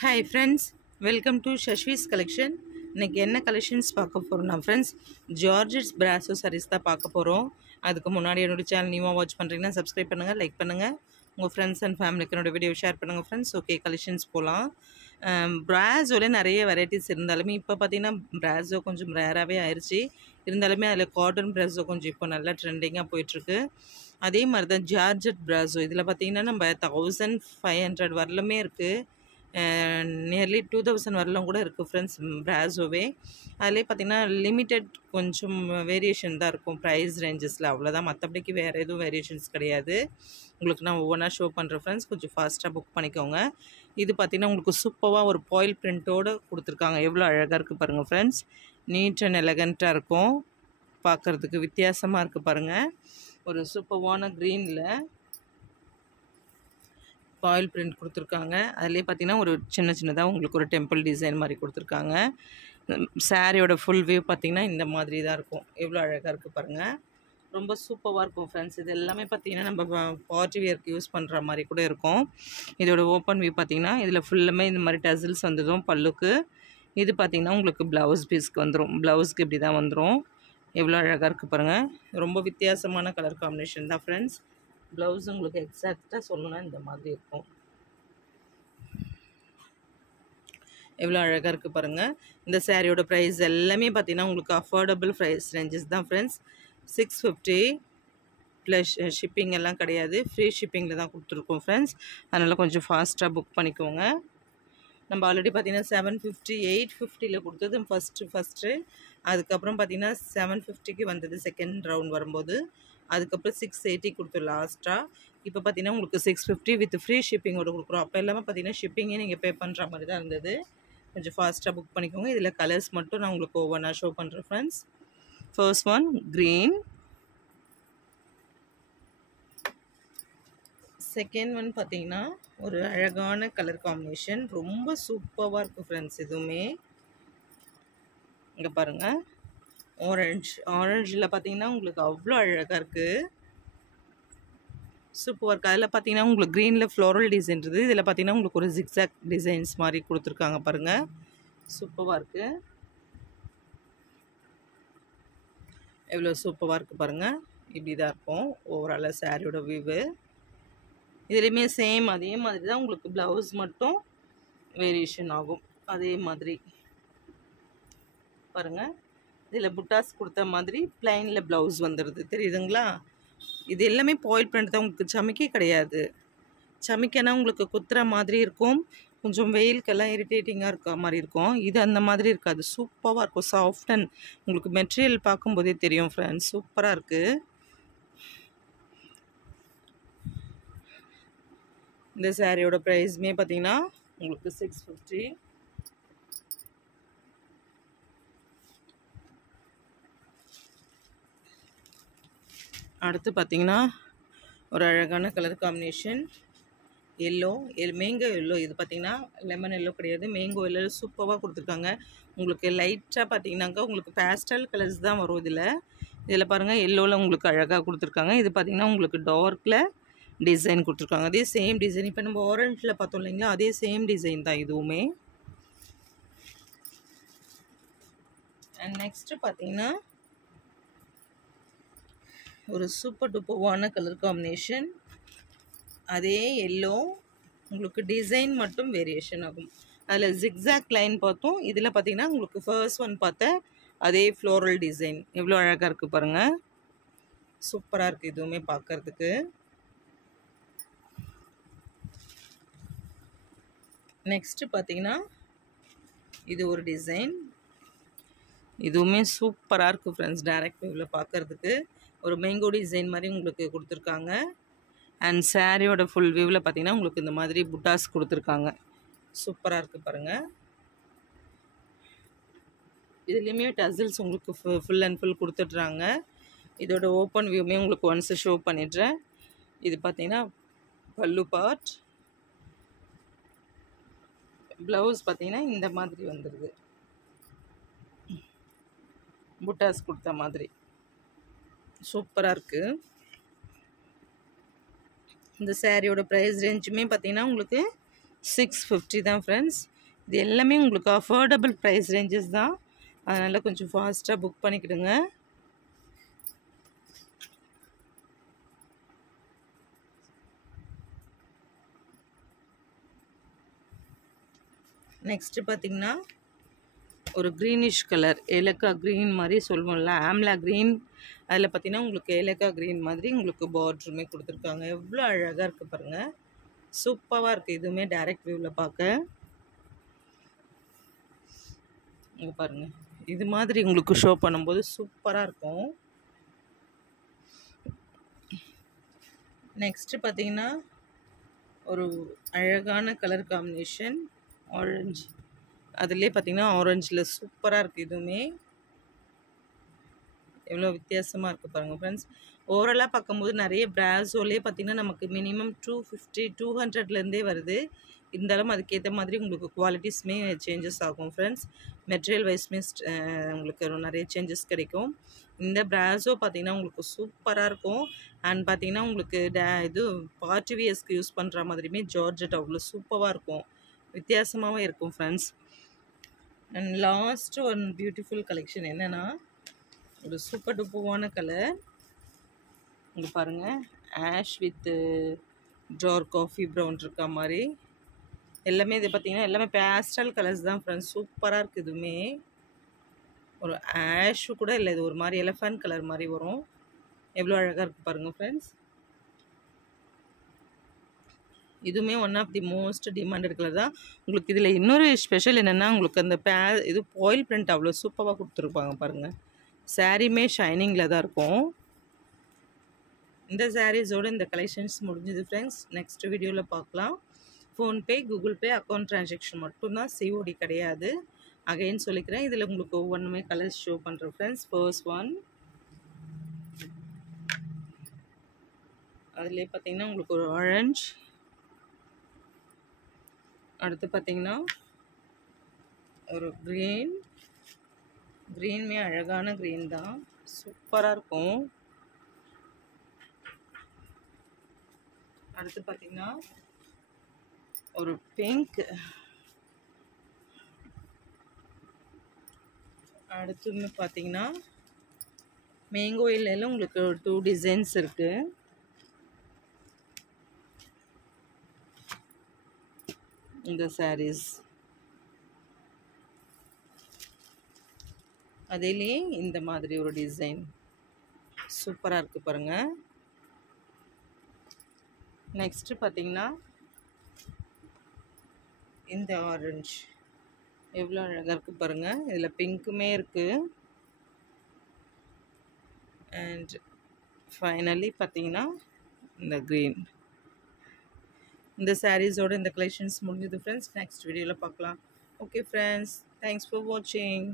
Hi friends, welcome to Shashvi's collection. இன்னைக்கு என்ன collections பார்க்க போகிறோம்னா ஃப்ரெண்ட்ஸ் ஜார்ஜெட்ஸ் பிராசோ சாரீஸ் தான் பார்க்க போகிறோம். அதுக்கு முன்னாடி என்னோடய சேனல் நியூவாக வாட்ச் பண்ணுறீங்கன்னா சப்ஸ்கிரைப் பண்ணுங்கள், லைக் பண்ணுங்கள், உங்கள் ஃப்ரெண்ட்ஸ் அண்ட் ஃபேமிலிக்கு என்னோடய வீடியோ ஷேர் பண்ணுங்கள் ஃப்ரெண்ட்ஸ். ஓகே, கலெக்ஷன்ஸ் போகலாம். பிராசோவில் நிறைய வெரைட்டிஸ் இருந்தாலுமே இப்போ பார்த்தீங்கன்னா பிராசோ கொஞ்சம் ரேராகவே ஆயிடுச்சு. இருந்தாலுமே அதில் காட்டன் பிராசோ கொஞ்சம் இப்போ நல்லா ட்ரெண்டிங்காக போயிட்டுருக்கு. அதே மாதிரி தான் ஜார்ஜெட் பிராசோ இதில் பார்த்தீங்கன்னா நம்ம 1500 வரலுமே இருக்குது. நியர்லி 2000 வரலாம் கூட இருக்குது ஃப்ரெண்ட்ஸ் பிராசோவே. அதிலே பார்த்திங்கன்னா லிமிட்டட் கொஞ்சம் வேரியேஷன் தான் இருக்கும் ப்ரைஸ் ரேஞ்சஸில், அவ்வளோதான். மற்றபடிக்கு வேறு எதுவும் வேரியேஷன்ஸ் கிடையாது. உங்களுக்கு நான் ஒவ்வொன்றா ஷோ பண்ணுறேன் ஃப்ரெண்ட்ஸ், கொஞ்சம் ஃபாஸ்ட்டாக புக் பண்ணிக்கோங்க. இது பார்த்திங்கன்னா உங்களுக்கு சூப்பராக ஒரு பாயில் பிரிண்ட்டோடு கொடுத்துருக்காங்க. எவ்வளோ அழகாக இருக்குது பாருங்கள் ஃப்ரெண்ட்ஸ். நீட் அண்ட் எலகண்ட்டாக இருக்கும், பார்க்குறதுக்கு வித்தியாசமாக இருக்குது பாருங்கள். ஒரு சூப்பரான க்ரீனில் பாயில் பிரிண்ட் கொடுத்துருக்காங்க. அதிலே பார்த்தீங்கன்னா ஒரு சின்னதாக உங்களுக்கு ஒரு டெம்பிள் டிசைன் மாதிரி கொடுத்துருக்காங்க. சாரியோட ஃபுல் வியூ பார்த்திங்கன்னா இந்த மாதிரி தான் இருக்கும். எவ்வளோ அழகாக இருக்குது பாருங்கள், ரொம்ப சூப்பராக இருக்கும் ஃப்ரெண்ட்ஸ். இது எல்லாமே பார்த்திங்கன்னா நம்ம பார்ட்டி வியர்க்கு யூஸ் பண்ணுற மாதிரி கூட இருக்கும். இதோட ஓப்பன் வியூ பார்த்திங்கன்னா இதில் ஃபுல்லுமே இந்த மாதிரி டசில்ஸ் வந்ததும் பல்லுக்கு. இது பார்த்திங்கன்னா உங்களுக்கு ப்ளவுஸ் பீஸ்க்கு வந்துடும், ப்ளவுஸ்க்கு இப்படி தான் வந்துடும். எவ்வளோ அழகாக இருக்குது பாருங்கள், ரொம்ப வித்தியாசமான கலர் காம்பினேஷன் தான் ஃப்ரெண்ட்ஸ். ப்ளவுஸ் உங்களுக்கு எக்ஸாக்டாக சொல்லணும்னா இந்த மாதிரி இருக்கும். எவ்வளோ அழகாக இருக்குது பாருங்கள். இந்த சாரியோட ப்ரைஸ் எல்லாமே பார்த்தீங்கன்னா உங்களுக்கு அஃபோர்டபுள் ப்ரைஸ் ரேஞ்சஸ் தான் ஃப்ரெண்ட்ஸ். 650 ப்ளஸ் ஷிப்பிங் எல்லாம் கிடையாது, ஃப்ரீ ஷிப்பிங்கில் தான் கொடுத்துருக்கோம் ஃப்ரெண்ட்ஸ். அதனால் கொஞ்சம் ஃபாஸ்ட்டாக புக் பண்ணிக்கோங்க. நம்ம ஆல்ரெடி பார்த்தீங்கன்னா 750 850 கொடுத்தது ஃபஸ்ட்டு. அதுக்கப்புறம் பார்த்தீங்கன்னா 750க்கு வந்தது செகண்ட் ரவுண்ட் வரும்போது. அதுக்கப்புறம் 680 கொடுத்தோம் லாஸ்ட்டாக. இப்போ பார்த்தீங்கன்னா உங்களுக்கு 650 வித் ஃப்ரீ ஷிப்பிங்கோடு கொடுக்குறோம். அப்போ எல்லாமே பார்த்தீங்கன்னா ஷிப்பிங்கே நீங்கள் பே பண்ணுற மாதிரி தான் இருந்தது. கொஞ்சம் ஃபாஸ்ட்டாக புக் பண்ணிக்கோங்க. இதில் கலர்ஸ் மட்டும் நான் உங்களுக்கு ஒவ்வொன்றா ஷோ பண்ணுறேன் friends. First one green, second one பார்த்தீங்கன்னா ஒரு அழகான கலர் காம்பினேஷன், ரொம்ப சூப்பராக இருக்குது ஃப்ரெண்ட்ஸ். இதுவுமே இங்கே பாருங்கள், ஆரஞ்சில் பார்த்தீங்கன்னா உங்களுக்கு அவ்வளோ அழகாக இருக்குது, சூப்பராக இருக்குது. அதில் பார்த்தீங்கன்னா உங்களுக்கு க்ரீனில் ஃப்ளோரல் டிசைன் இருக்குது. இதில் பார்த்தீங்கன்னா உங்களுக்கு ஒரு ஜிக்ஸாக் டிசைன்ஸ் மாதிரி கொடுத்துருக்காங்க பாருங்கள், சூப்பராக இருக்குது. எவ்வளோ சூப்பராக இருக்குது பாருங்கள். இப்படி தான் இருக்கும் ஓவராலாக சாரியோட வியூவு. இதுலேயுமே சேம் அதே மாதிரி தான் உங்களுக்கு ப்ளவுஸ் மட்டும் வேரியேஷன் ஆகும். அதே மாதிரி பாருங்கள், இதில் புட்டாஸ் கொடுத்த மாதிரி பிளைனில் ப்ளவுஸ் வந்துடுது, தெரியுதுங்களா? இது எல்லாமே பாயில் பிரிண்ட் தான், உங்களுக்கு சமிக்கே கிடையாது. சமிக்கைனா உங்களுக்கு குத்துற மாதிரி இருக்கும், கொஞ்சம் வெயிலுக்கெல்லாம் இரிட்டேட்டிங்காக இருக்க மாதிரி இருக்கும். இது அந்த மாதிரி இருக்காது, சூப்பராக இருக்கும், சாஃப்ட் அண்ட் உங்களுக்கு மெட்டீரியல் பார்க்கும்போதே தெரியும் ஃப்ரெண்ட்ஸ், சூப்பராக இருக்குது. இந்த சாரியோட ப்ரைஸுமே பார்த்தீங்கன்னா உங்களுக்கு 650. அடுத்து பார்த்தீங்கன்னா ஒரு அழகான colour combination yellow, mango yellow. இது பார்த்தீங்கன்னா லெமன் எல்லோ கிடையாது, மேங்கோ எல்லோ சூப்பராக கொடுத்துருக்காங்க. உங்களுக்கு லைட்டாக பார்த்தீங்கன்னாக்கா உங்களுக்கு பேஸ்டல் கலர்ஸ் தான் வரும் இதில் பாருங்கள், எல்லோவில் உங்களுக்கு அழகாக கொடுத்துருக்காங்க. இது பார்த்தீங்கன்னா உங்களுக்கு டார்க்கில் டிசைன் கொடுத்துருக்காங்க, அதே சேம் டிசைன். இப்போ நம்ம ஆரஞ்சில் பார்த்தோம் இல்லைங்களா, அதே சேம் டிசைன் தான் இதுவுமே. அண்ட் நெக்ஸ்ட்டு பார்த்தீங்கன்னா ஒரு சூப்பர் டூப்பரான கலர் காம்பினேஷன், அதே எல்லோ, உங்களுக்கு டிசைன் மட்டும் வேரியேஷன் ஆகும். அதில் ஜிக்ஸாக் லைன் பார்த்தோம், இதில் பார்த்தீங்கன்னா உங்களுக்கு ஃபர்ஸ்ட் ஒன் பார்த்த அதே ஃப்ளோரல் டிசைன். எவ்வளோ அழகாக இருக்குது பாருங்கள், சூப்பராக இருக்குது இதுவுமே பார்க்குறதுக்கு. நெக்ஸ்ட்டு பார்த்தீங்கன்னா இது ஒரு டிசைன், இதுவுமே சூப்பராக இருக்குது ஃப்ரெண்ட்ஸ். டைரக்ட் வியூவில் பார்க்குறதுக்கு ஒரு மேங்கோ டிசைன் மாதிரி உங்களுக்கு கொடுத்துருக்காங்க. அண்ட் சாரியோட ஃபுல் வியூவில் பார்த்தீங்கன்னா உங்களுக்கு இந்த மாதிரி புட்டாஸ் கொடுத்துருக்காங்க, சூப்பராக இருக்குது பாருங்கள். இதுலேயுமே டசில்ஸ் உங்களுக்கு ஃபுல் அண்ட் ஃபுல் கொடுத்துட்றாங்க. இதோட ஓப்பன் வியூமே உங்களுக்கு ஒன்ஸ் ஷோ பண்ணிடுறேன். இது பார்த்தீங்கன்னா பல்லு பார்ட், ப்ளவுஸ் பார்த்தீங்கன்னா இந்த மாதிரி வந்துடுது, புட்டாஸ் கொடுத்த மாதிரி, சூப்பராக இருக்குது. இந்த சாரியோட ப்ரைஸ் ரேஞ்சுமே பார்த்தீங்கன்னா உங்களுக்கு 650 தான் ஃப்ரெண்ட்ஸ். இது எல்லாமே உங்களுக்கு அஃபோர்டபுள் ப்ரைஸ் ரேஞ்சஸ் தான். அதனால் கொஞ்சம் ஃபாஸ்ட்டாக புக் பண்ணிக்கிடுங்க. நெக்ஸ்ட்டு பார்த்திங்கன்னா ஒரு க்ரீனிஷ் கலர், ஏலக்காய் க்ரீன் மாதிரி சொல்லுவோம்ல, ஆம்லா க்ரீன். அதில் பார்த்திங்கன்னா உங்களுக்கு ஏலக்காய் க்ரீன் மாதிரி உங்களுக்கு பார்டருமே கொடுத்துருக்காங்க. எவ்வளோ அழகாக இருக்குது பாருங்கள், சூப்பராக இருக்குது. இதுவுமே டைரக்ட் வியூவில் பார்க்க இங்கே பாருங்கள், இது மாதிரி உங்களுக்கு ஷோ பண்ணும்போது சூப்பராக இருக்கும். நெக்ஸ்ட்டு பார்த்திங்கன்னா ஒரு அழகான கலர் காம்பினேஷன் ஆரஞ்சு. அதுலேயே பார்த்திங்கன்னா ஆரஞ்சில் சூப்பராக இருக்குது. இதுவுமே எவ்வளோ வித்தியாசமாக இருக்குது பாருங்கள் ஃப்ரெண்ட்ஸ். ஓவராலாக பார்க்கும்போது நிறைய பிராஸோலே பார்த்திங்கன்னா நமக்கு மினிமம் 250 200லேருந்தே வருது. இருந்தாலும் அதுக்கேற்ற மாதிரி உங்களுக்கு குவாலிட்டிஸுமே சேஞ்சஸ் ஆகும் ஃப்ரெண்ட்ஸ். மெட்டீரியல் வைஸ்மே உங்களுக்கு நிறைய சேஞ்சஸ் கிடைக்கும். இந்த பிராஸோ பார்த்திங்கன்னா உங்களுக்கு சூப்பராக இருக்கும். அண்ட் பார்த்திங்கன்னா உங்களுக்கு இது பார்ட்டி வியர்ஸ்க்கு யூஸ் பண்ணுற மாதிரியுமே ஜார்ஜெட் அவ்வளோ சூப்பராக இருக்கும், வித்தியாசமாகவும் இருக்கும் friends. And last one beautiful collection என்னென்னா ஒரு சூப்பர் டூப்பரான கலர். இங்கே பாருங்கள், ash with dark coffee brown இருக்க மாதிரி எல்லாமே. இது பார்த்திங்கன்னா எல்லாமே பேஸ்டல் கலர்ஸ் தான் ஃப்ரெண்ட்ஸ். சூப்பராக இருக்குது. இதுவுமே ஒரு ஆஷு கூட இல்லை, இது ஒரு மாதிரி எலஃபண்ட் கலர் மாதிரி வரும். எவ்வளோ அழகாக இருக்குது பாருங்கள் ஃப்ரெண்ட்ஸ். இதுவுமே one of the most demanded colour தான். உங்களுக்கு இதில் இன்னொரு ஸ்பெஷல் என்னென்னா உங்களுக்கு அந்த இது பாயில் பிரிண்ட் அவ்வளோ சூப்பராக கொடுத்துருப்பாங்க பாருங்கள். சாரீமே ஷைனிங்கில் தான் இருக்கும். இந்த சாரீஸோடு இந்த கலெக்ஷன்ஸ் முடிஞ்சுது ஃப்ரெண்ட்ஸ். நெக்ஸ்ட் வீடியோவில் பார்க்கலாம். PhonePe, Google Pay account transaction மட்டும்தான், சிஓடி கிடையாது. அகைன் சொல்லிக்கிறேன். இதில் உங்களுக்கு ஒவ்வொன்றுமே கலர்ஸ் ஷோ பண்ணுறேன் ஃப்ரெண்ட்ஸ். ஃபர்ஸ்ட் ஒன், அதுலேயே பார்த்தீங்கன்னா உங்களுக்கு ஒரு ஆரஞ்ச். அடுத்து பார்த்தீங்கன்னா ஒரு க்ரீன். க்ரீனுமே அழகான க்ரீன் தான், சூப்பராக இருக்கும். அடுத்து பார்த்தீங்கன்னா ஒரு பிங்க். அடுத்து பார்த்தீங்கன்னா மேங்கோ எல்லாம் உங்களுக்கு 2 டிசைன்ஸ் இருக்குது. இந்த சாரீஸ் அதிலே இந்த மாதிரி ஒரு டிசைன் சூப்பராக இருக்குது பாருங்கள். நெக்ஸ்ட்டு பார்த்தீங்கன்னா இந்த ஆரஞ்சு எவ்வளோ அழகாக இருக்குது பாருங்கள். இதில் பிங்க்குமே இருக்குது. அண்ட் ஃபைனலி பார்த்தீங்கன்னா இந்த க்ரீன். இந்த சாரீஸோட இந்த கலெக்ஷன்ஸ் முடிஞ்சது ஃப்ரெண்ட்ஸ். நெக்ஸ்ட் வீடியோவில் பார்க்கலாம். ஓகே ஃப்ரெண்ட்ஸ், தேங்க்ஸ் ஃபார் வாட்சிங்.